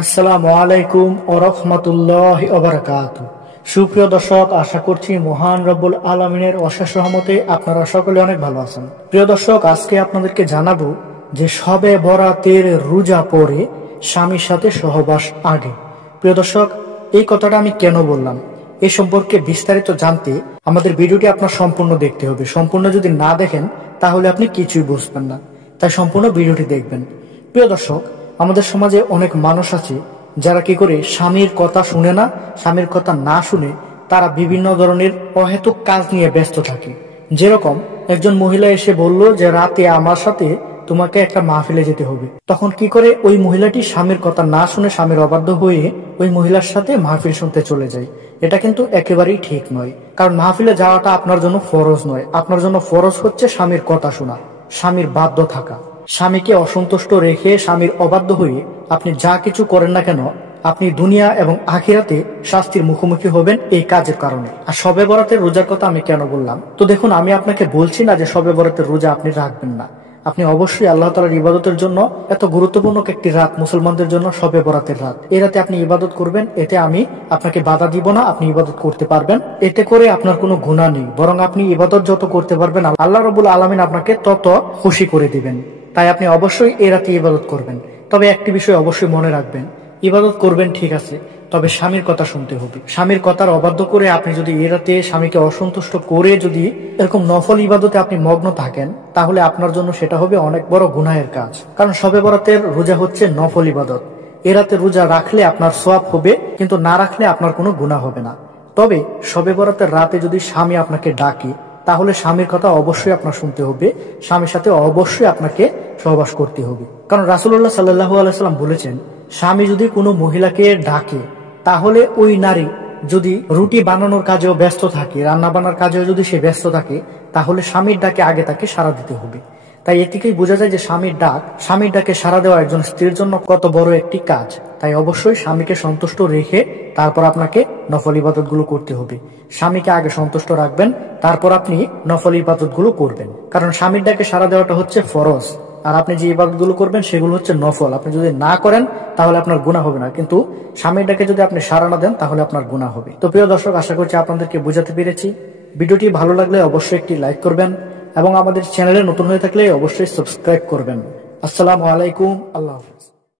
আসসালামু আলাইকুম ওয়া রাহমাতুল্লাহি ওয়া বারাকাতুহু। সুপ্রিয় দর্শক, আশা করছি মহান রব্বুল আলামিনের অশেষ রহমতে আপনারা সকলে অনেক ভালো আছেন। প্রিয় দর্শক, আজকে আপনাদেরকে জানাবো যে শবে বরাতের রোজা পরে স্বামীর সাথে সহবাস আগে। প্রিয় দর্শক, এই কথাটা আমি কেন বললাম, এই সম্পর্কে বিস্তারিত জানতে আমাদের ভিডিওটি আপনার সম্পূর্ণ দেখতে হবে। সম্পূর্ণ যদি না দেখেন তাহলে আপনি কিছুই বুঝবেন না, তাই সম্পূর্ণ ভিডিওটি দেখবেন। প্রিয় দর্শক, আমাদের সমাজে অনেক মানুষ আছে যারা কি করে স্বামীর কথা শুনে না, স্বামীর কথা না শুনে তারা বিভিন্ন ধরনের অহেতুক কাজ নিয়ে ব্যস্ত থাকে। যেরকম একজন মহিলা এসে বলল যে রাতে আমার সাথে তোমাকে একটা মাহফিলে যেতে হবে। তখন কি করে ওই মহিলাটি স্বামীর কথা না শুনে স্বামীর অবাধ্য হয়ে ওই মহিলার সাথে মাহফিল শুনতে চলে যায়। এটা কিন্তু একেবারেই ঠিক নয়, কারণ মাহফিলে যাওয়াটা আপনার জন্য ফরজ নয়। আপনার জন্য ফরজ হচ্ছে স্বামীর কথা শোনা, স্বামীর বাধ্য থাকা। স্বামীকে অসন্তুষ্ট রেখে স্বামীর অবাধ্য হয়ে আপনি যা কিছু করেন না কেন, আপনি দুনিয়া এবং আখিরাতে শাস্তির মুখোমুখি হবেন এই কাজের কারণে। আর শবে বরাতের রোজার কথা আমি কেন বললাম, তো দেখুন, আমি আপনাকে বলছি না যে শবে বরাতের রোজা আপনি রাখবেন না। আপনি অবশ্যই আল্লাহ তাআলার ইবাদতের জন্য, এত গুরুত্বপূর্ণ একটি রাত মুসলমানদের জন্য শবে বরাতের রাত, এই রাতে আপনি ইবাদত করবেন। এতে আমি আপনাকে বাধা দিব না, আপনি ইবাদত করতে পারবেন। এতে করে আপনার কোনো গুনাহ নেই, বরং আপনি ইবাদত যত করতে পারবেন আল্লাহ রাব্বুল আলামিন আপনাকে তত খুশি করে দিবেন। তাই আপনি অবশ্যই এই রাতে ইবাদত করবেন। তবে একটি বিষয় অবশ্যই মনে রাখবেন, ইবাদত করবেন ঠিক আছে, তবে স্বামীর কথা শুনতে হবে। স্বামীর কথার অবাধ্য করে আপনি যদি এই রাতে স্বামীকে অসন্তুষ্ট করে যদি এরকম নফল ইবাদতে আপনি মগ্ন থাকেন, তাহলে আপনার জন্য সেটা হবে অনেক বড় গুনাহের কাজ। কারণ শবে বরাতের রোজা হচ্ছে নফল ইবাদত। এ রাতে রোজা রাখলে আপনার সওয়াব হবে, কিন্তু না রাখলে আপনার কোনো গুনাহ হবে না। তবে শবে বরাতের রাতে যদি স্বামী আপনাকে ডাকে, তাহলে স্বামীর কথা অবশ্যই আপনার শুনতে হবে, স্বামীর সাথে অবশ্যই আপনাকে সহবাস করতে হবে। কারণ রাসূলুল্লাহ সাল্লাল্লাহু আলাইহি সাল্লাম বলেছেন, স্বামী যদি কোনো মহিলাকে ডাকে, তাহলে ওই নারী যদি রুটি বানানোর কাজেও ব্যস্ত থাকে, রান্না বান্নার কাজেও যদি সে ব্যস্ত থাকে, তাহলে স্বামীর ডাকে আগে তাকে সাড়া দিতে হবে। তাই এ থেকেই বোঝা যায় যে স্বামীর ডাকে সাড়া দেওয়া একজন স্ত্রীর জন্য কত বড় একটি কাজ। তাই অবশ্যই স্বামীকে সন্তুষ্ট রেখে তারপর আপনাকে নফল ইবাদত গুলো করতে হবে। স্বামীকে আগে সন্তুষ্ট রাখবেন, তারপর আপনি নফল ইবাদত গুলো করবেন। কারণ স্বামীর ডাকে সাড়া দেওয়াটা হচ্ছে ফরজ, আর আপনি যে ইবাদত গুলো করবেন সেগুলো হচ্ছে নফল। আপনি যদি না করেন তাহলে আপনার গুনাহ হবে না, কিন্তু স্বামীর ডাকে যদি আপনি সাড়া না দেন তাহলে আপনার গুনাহ হবে। তো প্রিয় দর্শক, আশা করছি আপনাদেরকে বোঝাতে পেরেছি। ভিডিওটি ভালো লাগলে অবশ্যই একটি লাইক করবেন এবং আমাদের চ্যানেলে নতুন হয়ে থাকলে অবশ্যই সাবস্ক্রাইব করবেন। আসসালামু আলাইকুম, আল্লাহ হাফেজ।